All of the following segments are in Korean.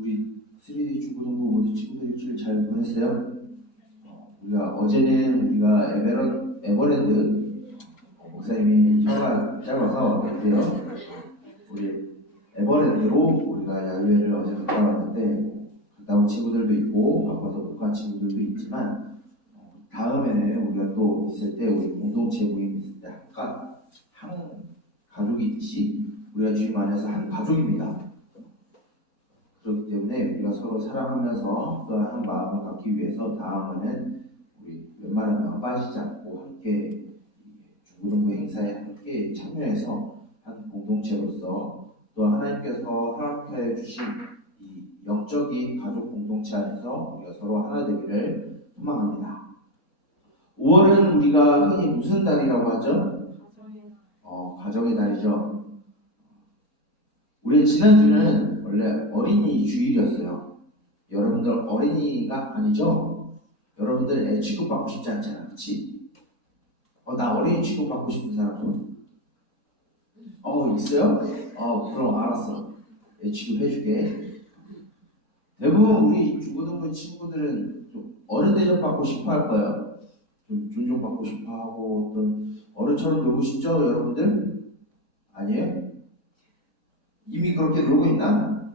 우리 3D 중고등부 모두 친구들 일주일 잘 보냈어요? 우리가 어제는 우리가 에버랜드 목사님이 혀가 짧아서 어때요? 우리 에버랜드로 우리가 야유회를 어제 갔다 왔는데 갔다 온 친구들도 있고 바빠서 못 간 친구들도 있지만 다음에는 우리가 또 있을 때 우리 공동체 모임 있을 때 한 가족이 있듯이 우리가 주님 안에서 한 가족입니다. 그렇기 때문에 우리가 서로 사랑하면서 또 한 마음을 갖기 위해서 다음에는 우리 웬만하면 빠지지 않고 함께 중고등부 행사에 함께 참여해서 한 공동체로서 또 하나님께서 허락해 주신 이 영적인 가족 공동체 안에서 우리가 서로 하나 되기를 소망합니다. 5월은 우리가 흔히 무슨 달이라고 하죠? 가정의 달이죠. 우리 지난주는 원래 어린이 주일이었어요. 여러분들 어린이가 아니죠? 여러분들 애 취급받고 싶지 않잖아, 그치? 나 어린이 취급받고 싶은 사람 좀? 있어요? 그럼 알았어. 애 취급해줄게. 대부분 우리 중고등부 친구들은 좀 어른 대접받고 싶어 할 거예요. 좀 존중받고 싶어 하고 어떤 어른처럼 놀고 싶죠, 여러분들? 아니에요? 이미 그렇게 놀고 있나?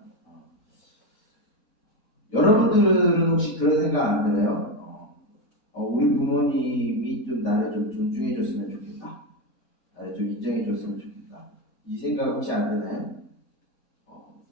여러분들은 혹시 그런 생각 안 들어요? 우리 부모님이 좀 나를 좀 존중해줬으면 좋겠다. 나를 좀 인정해줬으면 좋겠다. 이 생각 혹시 안 드나요?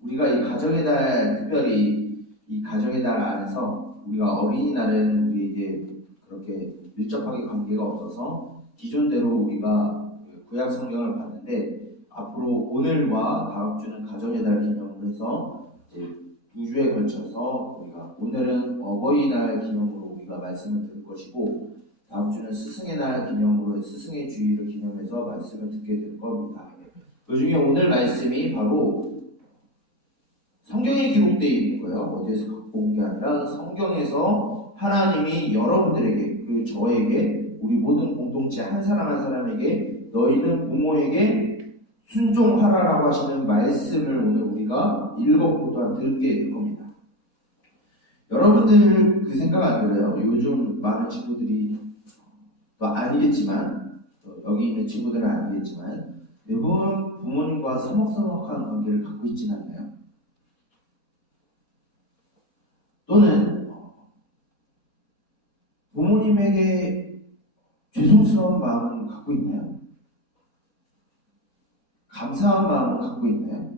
우리가 이 가정의 달, 특별히 이 가정의 달 안에서 우리가 어린이날은 우리에게 그렇게 밀접하게 관계가 없어서 기존대로 우리가 구약 성경을 봤는데 앞으로 오늘과 다음 주는 가정의 달 기념으로 해서 이제 2주에 걸쳐서 우리가 오늘은 어버이날 기념으로 우리가 말씀을 들을 것이고 다음 주는 스승의 날 기념으로 스승의 주일을 기념해서 말씀을 듣게 될 겁니다. 그 중에 오늘 말씀이 바로 성경에 기록되어 있는 거예요. 어디에서 갖고 온 게 아니라 성경에서 하나님이 여러분들에게 그리고 저에게 우리 모든 공동체 한 사람 한 사람에게 너희는 부모에게 순종하라라고 하시는 말씀을 오늘 우리가 읽었고 또한 듣게 될 겁니다. 여러분들 그 생각 안 들어요? 요즘 많은 친구들이 또 아니겠지만 여기 있는 친구들은 아니겠지만 대부분 부모님과 서먹서먹한 관계를 갖고 있지는 않나요? 또는 부모님에게 죄송스러운 마음은 갖고 있나요? 감사한 마음을 갖고 있나요?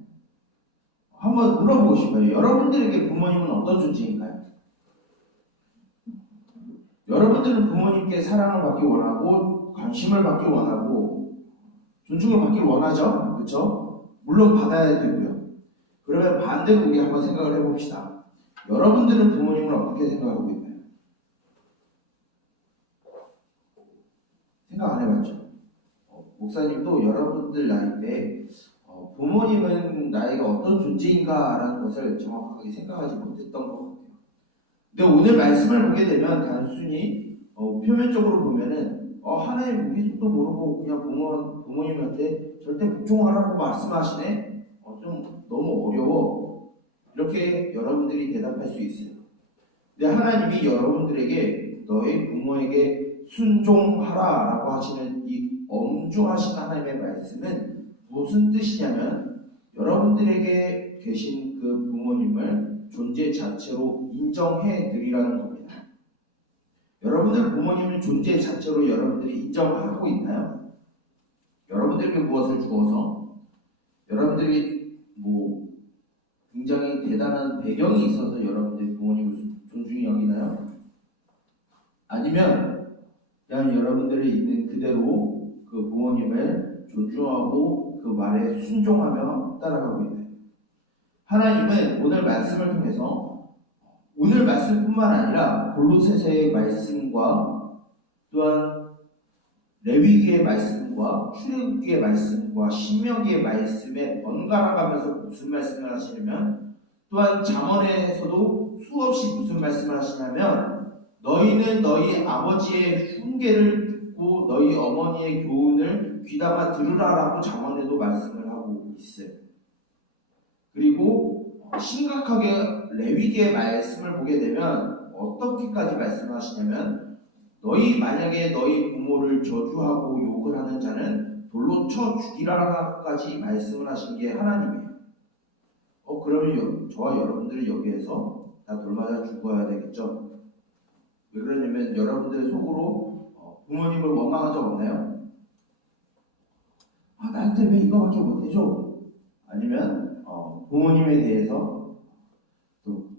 한번 물어보고 싶어요. 여러분들에게 부모님은 어떤 존재인가요? 여러분들은 부모님께 사랑을 받기 원하고 관심을 받기 원하고 존중을 받기 원하죠? 그렇죠? 물론 받아야 되고요. 그러면 반대로 우리 한번 생각을 해봅시다. 여러분들은 부모님을 어떻게 생각하고 있나요? 생각 안 해봤죠? 목사님도 여러분들 나이 때 부모님은 나이가 어떤 존재인가라는 것을 정확하게 생각하지 못했던 것 같아요. 근데 오늘 말씀을 보게 되면 단순히 표면적으로 보면은 하나님 우리도 모르고 그냥 부모님한테 절대 복종하라고 말씀하시네. 좀 너무 어려워. 이렇게 여러분들이 대답할 수 있어요. 근데 하나님이 여러분들에게 너희 부모에게 순종하라라고 하시는 이 엄중하신 하나님의 말씀은 무슨 뜻이냐면 여러분들에게 계신 그 부모님을 존재 자체로 인정해 드리라는 겁니다. 여러분들 부모님은 존재 자체로 여러분들이 인정하고 있나요? 여러분들에게 무엇을 주어서 여러분들이 굉장히 대단한 배경이 있어서 여러분들이 부모님을 존중히 여기나요? 아니면 그냥 여러분들이 있는 그대로 그 부모님을 존중하고 그 말에 순종하며 따라가고 있나요? 하나님은 오늘 말씀을 통해서 오늘 말씀뿐만 아니라 골로새서의 말씀과 또한 레위기의 말씀과 출애굽기의 말씀과 신명기의 말씀에 번갈아가면서 무슨 말씀을 하시냐면 또한 잠언에서도 수없이 무슨 말씀을 하시냐면 너희는 너희 아버지의 훈계를 듣고 너희 어머니의 교훈을 귀담아 들으라라고 잠언에도 말씀을 하고 있어요. 그리고 심각하게 레위기의 말씀을 보게 되면 어떻게까지 말씀하시냐면 만약에 너희 부모를 저주하고 욕을 하는 자는 돌로 쳐 죽이라까지 말씀을 하신 게 하나님이에요. 그러면 저와 여러분들이 여기에서 다 돌맞아 죽어야 되겠죠? 왜 그러냐면 여러분들 속으로 부모님을 원망한 적 없나요? 나한테 왜 이거밖에 못해줘? 아니면 부모님에 대해서 또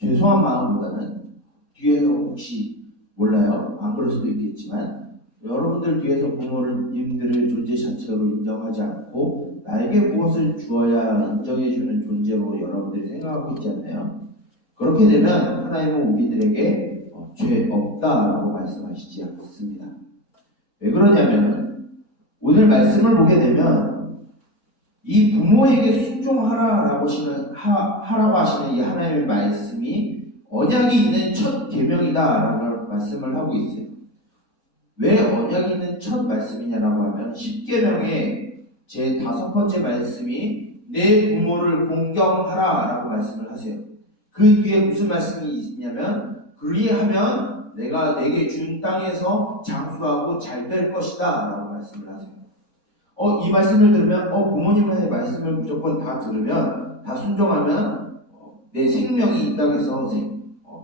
죄송한 마음보다는 뒤에서 혹시 몰라요. 안 그럴 수도 있겠지만 여러분들 뒤에서 부모님들의 존재 자체로 인정하지 않고 나에게 무엇을 주어야 인정해주는 존재로 여러분들이 생각하고 있지 않나요? 그렇게 되면 하나님은 우리들에게 죄 없다라고 말씀하시지 않습니다. 왜 그러냐면 오늘 말씀을 보게 되면 이 부모에게 순종하라고 하시는 이 하나님의 말씀이 언약이 있는 첫 계명이다라고 말씀을 하고 있어요. 왜 언약이 있는 첫 말씀이냐라고 하면 10계명의 제 5번째 말씀이 내 부모를 공경하라라고 말씀을 하세요. 그 뒤에 무슨 말씀이 있냐면 그리하면 내가 내게 준 땅에서 장수하고 잘 될 것이다 라고 말씀을 하세요. 이 말씀을 들으면 부모님의 말씀을 무조건 다 들으면 다 순종하면 내 생명이 이 땅에서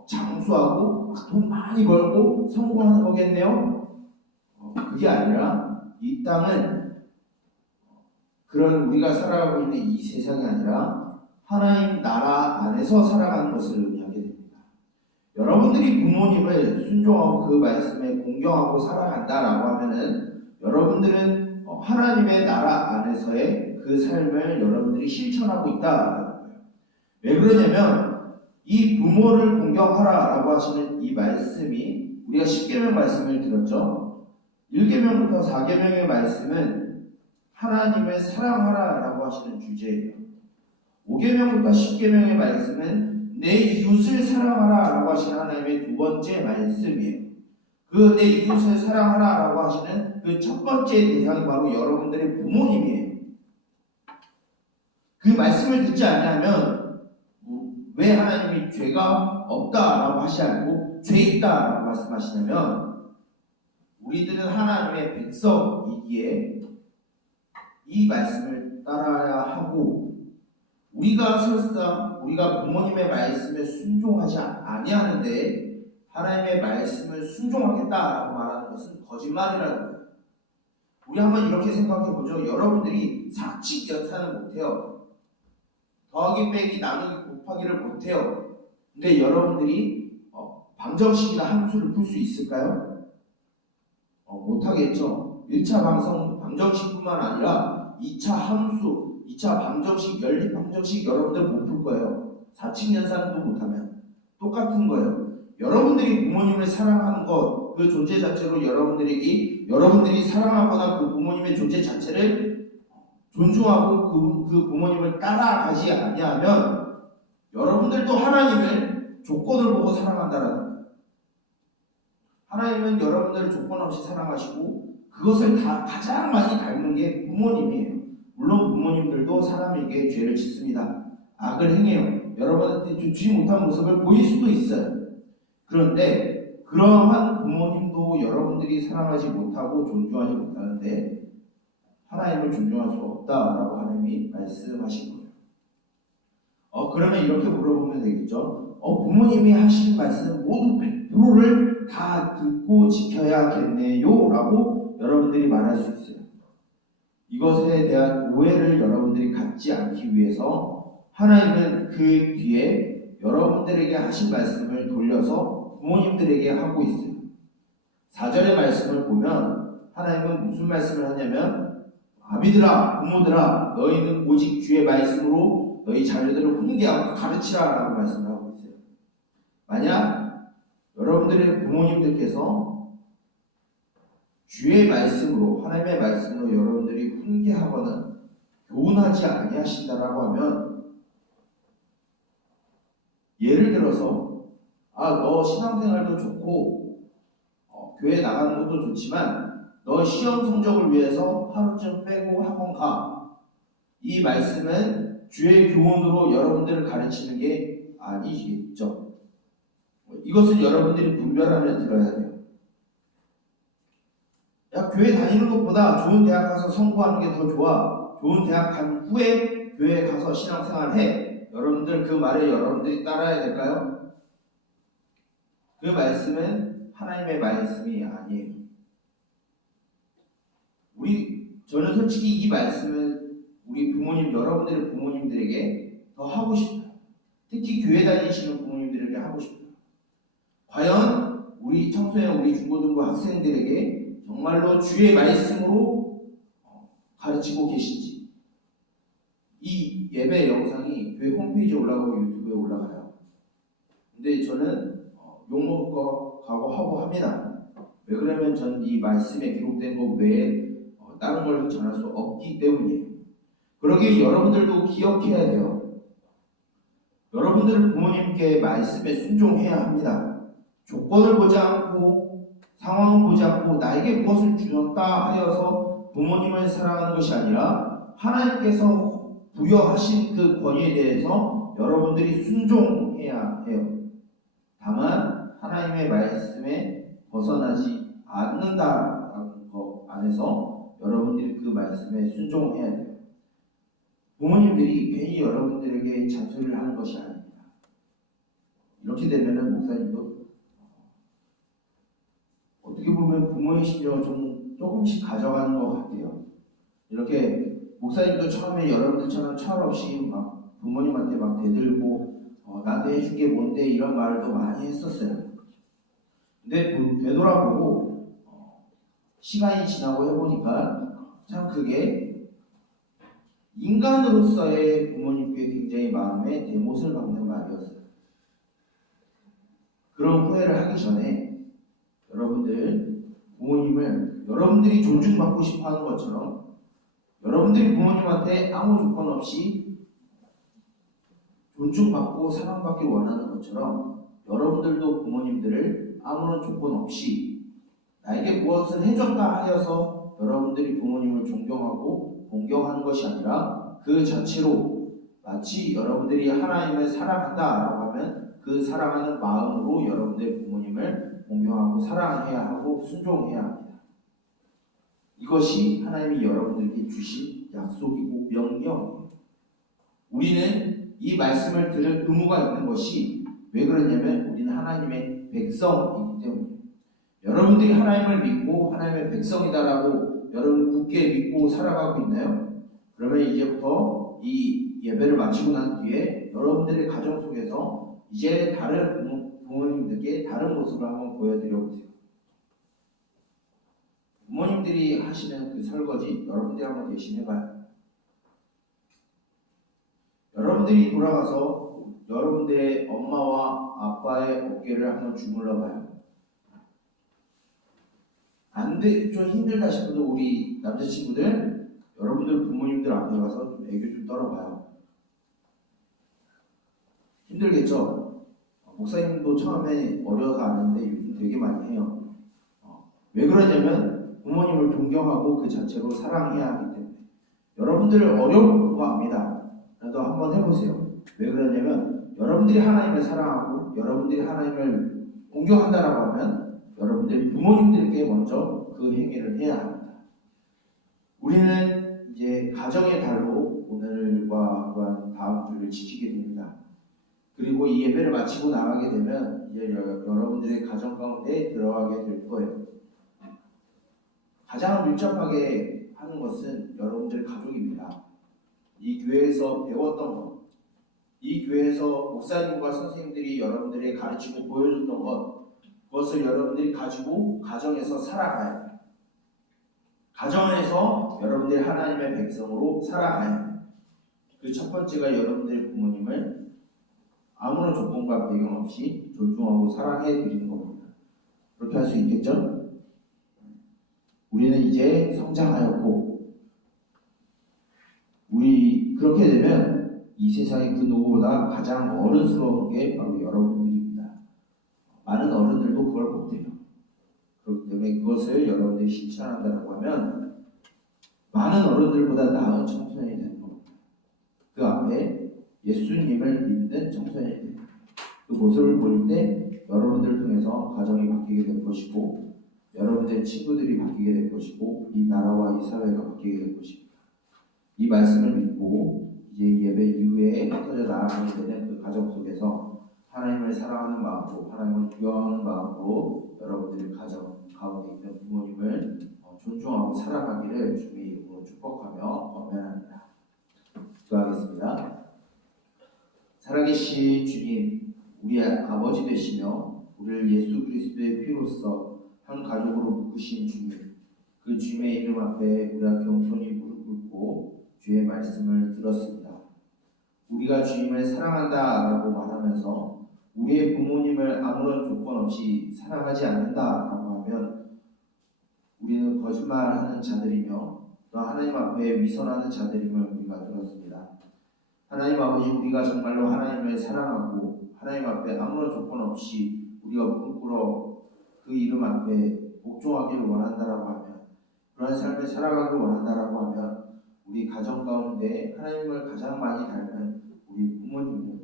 장수하고 돈 많이 벌고 성공하는 거겠네요. 그게 아니라 이 땅은 그런 우리가 살아가고 있는 이 세상이 아니라 하나님 나라 안에서 살아가는 것을 의미하게 됩니다. 여러분들이 부모님을 순종하고 그 말씀에 공경하고 살아간다라고 하면은 여러분들은 하나님의 나라 안에서의 그 삶을 여러분들이 실천하고 있다라는 거예요. 왜 그러냐면 이 부모를 공경하라라고 하시는 이 말씀이 우리가 10계명 말씀을 들었죠. 1계명부터 4계명의 말씀은 하나님을 사랑하라라고 하시는 주제예요. 5계명부터 10계명의 말씀은 내 이웃을 사랑하라라고 하시는 하나님의 두 번째 말씀이에요. 그 내 이웃을 사랑하라라고 하시는 그 첫 번째 대상이 바로 여러분들의 부모님이에요. 그 말씀을 듣지 않냐면 왜 하나님이 죄가 없다라고 하시지 않고 죄 있다라고 말씀하시냐면 우리들은 하나님의 백성이기에 이 말씀을 따라야 하고 우리가 부모님의 말씀에 순종하지 아니하는데 하나님의 말씀을 순종하겠다라고 말하는 것은 거짓말이라는 거예요. 우리 한번 이렇게 생각해보죠. 여러분들이 사칙 연산을 못해요. 더하기 빼기 나누기 곱하기를 못해요. 근데 여러분들이 방정식이나 함수를 풀 수 있을까요? 못하겠죠. 1차 방정식뿐만 아니라 2차 함수, 2차 방정식, 연립 방정식 여러분들 못 풀 거예요. 사칙 연산도 못하면 똑같은 거예요. 여러분들이 부모님을 사랑하는 것, 그 존재 자체로 여러분들이 사랑하거나 그 부모님의 존재 자체를 존중하고 그 부모님을 따라가지 아니하면 여러분들도 하나님을 조건을 보고 사랑한다라는 거예요. 하나님은 여러분들을 조건 없이 사랑하시고 그것을 다 가장 많이 닮은 게 부모님이에요. 물론 부모님들도 사람에게 죄를 짓습니다. 악을 행해요. 여러분한테 주지 못한 모습을 보일 수도 있어요. 그런데 그러한 부모님도 여러분들이 사랑하지 못하고 존중하지 못하는데 하나님을 존중할 수 없다라고 하나님이 말씀하신 거예요. 그러면 이렇게 물어보면 되겠죠. 부모님이 하신 말씀 모두 100%를 다 듣고 지켜야겠네요 라고 여러분들이 말할 수 있어요. 이것에 대한 오해를 여러분들이 갖지 않기 위해서 하나님은 그 뒤에 여러분들에게 하신 말씀을 돌려서 부모님들에게 하고 있어요. 4절의 말씀을 보면 하나님은 무슨 말씀을 하냐면 아비들아 부모들아 너희는 오직 주의 말씀으로 너희 자녀들을 훈계하고 가르치라 라고 말씀을 하고 있어요. 만약 여러분들의 부모님들께서 주의 말씀으로 하나님의 말씀으로 여러분들이 훈계하거나 교훈하지 아니하신다라고 하면 예를 들어서 너 신앙생활도 좋고 교회 나가는 것도 좋지만 너 시험 성적을 위해서 하루쯤 빼고 학원 가. 이 말씀은 주의 교훈으로 여러분들을 가르치는 게 아니겠죠. 이것은 여러분들이 분별하며 들어야 돼요. 야, 교회 다니는 것보다 좋은 대학 가서 성공하는 게 더 좋아. 좋은 대학 간 후에 교회에 가서 신앙생활 해. 여러분들 그 말에 여러분들이 따라야 될까요? 그 말씀은 하나님의 말씀이 아니에요. 저는 솔직히 이 말씀을 우리 부모님, 여러분들의 부모님들에게 더 하고 싶어요. 특히 교회 다니시는 부모님들에게 하고 싶어요. 과연 우리 청소년, 우리 중고등부 학생들에게 정말로 주의 말씀으로 가르치고 계신지. 이 예배 영상이 교회 홈페이지에 올라가고 유튜브에 올라가요. 근데 저는 욕먹을 거 각오하고 합니다. 왜 그러면 전 이 말씀에 기록된 것 외에 다른 걸 전할 수 없기 때문이에요. 그러기에 여러분들도 기억해야 돼요. 여러분들은 부모님께 말씀에 순종해야 합니다. 조건을 보지 않고 상황을 보지 않고 나에게 무엇을 주셨다 하여서 부모님을 사랑하는 것이 아니라 하나님께서 부여하신 그 권위에 대해서 여러분들이 순종해야 해요. 다만 하나님의 말씀에 벗어나지 않는다라는 것 안에서 여러분들이 그 말씀에 순종해야 돼요. 부모님들이 괜히 여러분들에게 잔소리를 하는 것이 아닙니다. 이렇게 되면은 목사님도 어떻게 보면 부모의 심정을 조금씩 가져가는 것 같아요. 이렇게 목사님도 처음에 여러분들처럼 철없이 막 부모님한테 막 대들고 나한테 해준 게 뭔데 이런 말도 많이 했었어요. 근데 되돌아보고 시간이 지나고 해보니까 참 그게 인간으로서의 부모님께 굉장히 마음에 대못을 박는 말이었어요. 그런 후회를 하기 전에 여러분들 부모님을 여러분들이 존중받고 싶어 하는 것처럼 여러분들이 부모님한테 아무 조건 없이 존중받고 사랑받길 원하는 것처럼 여러분들도 부모님들을 아무런 조건 없이 나에게 무엇을 해줬다 하여서 여러분들이 부모님을 존경하고 공경하는 것이 아니라 그 자체로 마치 여러분들이 하나님을 사랑한다라고 하면 그 사랑하는 마음으로 여러분들의 부모님을 공경하고 사랑해야 하고 순종해야 합니다. 이것이 하나님이 여러분들에게 주신 약속이고 명령이에요. 우리는 이 말씀을 들을 의무가 있는 것이 왜 그러냐면 우리는 하나님의 백성이기 때문이에요. 여러분들이 하나님을 믿고 하나님의 백성이다라고 여러분 굳게 믿고 살아가고 있나요? 그러면 이제부터 이 예배를 마치고 난 뒤에 여러분들의 가정 속에서 이제 다른 부모님들께 다른 모습을 한번 보여드려 보세요. 부모님들이 하시는 그 설거지 여러분들이 한번 대신해봐요. 여러분들이 돌아가서 여러분들의 엄마와 아빠의 어깨를 한번 주물러봐요. 안 돼, 좀 힘들다 싶어도 우리 남자친구들 여러분들 부모님들 앞에 가서 좀 애교 좀 떨어봐요. 힘들겠죠? 목사님도 처음에 어려서 안 했는데 요즘 되게 많이 해요. 왜 그러냐면 부모님을 존경하고 그 자체로 사랑해야 하기 때문에. 여러분들 어려운 거 압니다. 그래도 한번 해보세요. 왜 그러냐면 여러분들이 하나님을 사랑하고 여러분들이 하나님을 공경한다라고 하면 여러분들이 부모님들께 먼저 그 행위를 해야 합니다. 우리는 이제 가정의 달로 오늘과 또한 다음 주를 지키게 됩니다. 그리고 이 예배를 마치고 나가게 되면 이제 여러분들의 가정 가운데 들어가게 될 거예요. 가장 밀접하게 하는 것은 여러분들의 가족입니다. 이 교회에서 배웠던 것, 이 교회에서 목사님과 선생님들이 여러분들에게 가르치고 보여줬던 것, 그것을 여러분들이 가지고 가정에서 살아가야 해요. 가정에서 여러분들이 하나님의 백성으로 살아가야 해요. 그 첫 번째가 여러분들의 부모님을 아무런 조건과 배경 없이 존중하고 사랑해 드리는 겁니다. 그렇게 할 수 있겠죠? 우리는 이제 성장하였고 우리 그렇게 되면 이 세상의 그 누구보다 가장 어른스러운 게 바로 여러분들입니다. 많은 어른들도 그걸 못해요. 그렇기 때문에 그것을 여러분들이 실천한다고 하면 많은 어른들보다 나은 청소년이 되는 겁니다. 그 앞에 예수님을 믿는 청소년들, 그 모습을 볼 때 여러분들을 통해서 가정이 바뀌게 될 것이고, 여러분들의 친구들이 바뀌게 될 것이고, 이 나라와 이 사회가 바뀌게 될 것입니다. 이 말씀을 믿고 이제 예배 이후에 흩어져 나아가게 되는 그 가정 속에서 하나님을 사랑하는 마음으로, 하나님을 구경하는 마음으로 여러분들의 가정 가운데 있는 부모님을 존중하고 사랑하기를 주님의 이름으로 축복하며 권면합니다. 기도하겠습니다. 살아계신 주님, 우리의 아버지 되시며 우리를 예수 그리스도의 피로써 한 가족으로 묶으신 주님, 그 주님의 이름 앞에 우리가 겸손히 무릎 꿇고 주의 말씀을 들었습니다. 우리가 주님을 사랑한다라고 말하면서 우리의 부모님을 아무런 조건 없이 사랑하지 않는다라고 하면 우리는 거짓말하는 자들이며 또 하나님 앞에 위선하는 자들임을 우리가 들었습니다. 하나님 아버지, 우리가 정말로 하나님을 사랑하고 하나님 앞에 아무런 조건 없이 우리가 무릎 꿇어 그 이름 앞에 복종하기를 원한다라고 하면, 그런 삶을 살아가기를 원한다라고 하면 우리 가정 가운데 하나님을 가장 많이 닮은 우리 부모님을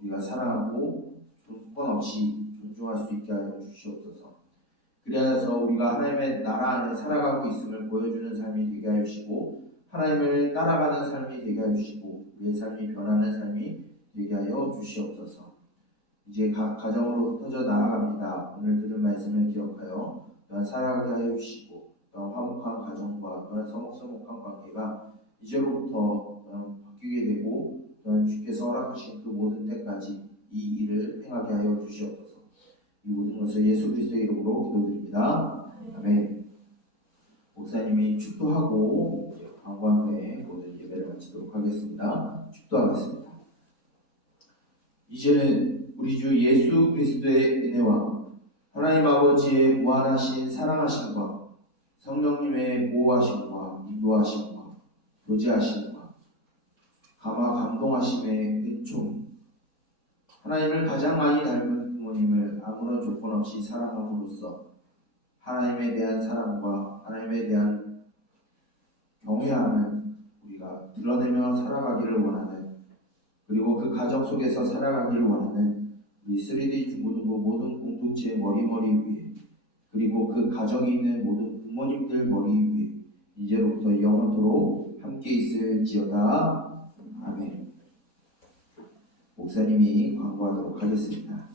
우리가 사랑하고 조건 없이 존중할 수 있게 하여 주시옵소서. 그래서 우리가 하나님의 나라 안에 살아가고 있음을 보여주는 삶이 되게 하여 주시고, 하나님을 따라가는 삶이 되게 하여 주시고, 우리의 삶이 변하는 삶이 되게 하여 주시옵소서. 이제 각 가정으로 흩어져 나아갑니다. 오늘 들은 말씀을 기억하여 또한 살아가게 하여 주시고, 또한 화목한 가정과 또한 서먹서먹한 관계가 이제로부터 바뀌게 되고, 또한 주께서 허락하신 그 모든 때까지 이 일을 행하게 하여 주시옵소서. 이 모든 것을 예수 그리스도의 이름으로 기도드립니다. 아멘. 목사님이 축도하고 광고 후에 모든 예배를 마치도록 하겠습니다. 축도하겠습니다. 이제는 우리 주 예수 그리스도의 은혜와 하나님 아버지의 무한하신 사랑하심과 성령님의 보호하심과 인도하심과 교제하심과 감화 감동하심의 은총, 하나님을 가장 많이 닮은 부모님을 아무런 조건 없이 사랑함으로써 하나님에 대한 사랑과 하나님에 대한 경외함을 우리가 드러내며 살아가기를 원하는, 그리고 그 가정 속에서 살아가기를 원하는 우리 3D 중고등부 모든 공동체의 머리 위에, 그리고 그 가정에 있는 모든 부모님들 머리 위에 이제로부터 영원토록 함께 있을지어다. 아멘. 목사님이 광고하도록 하겠습니다.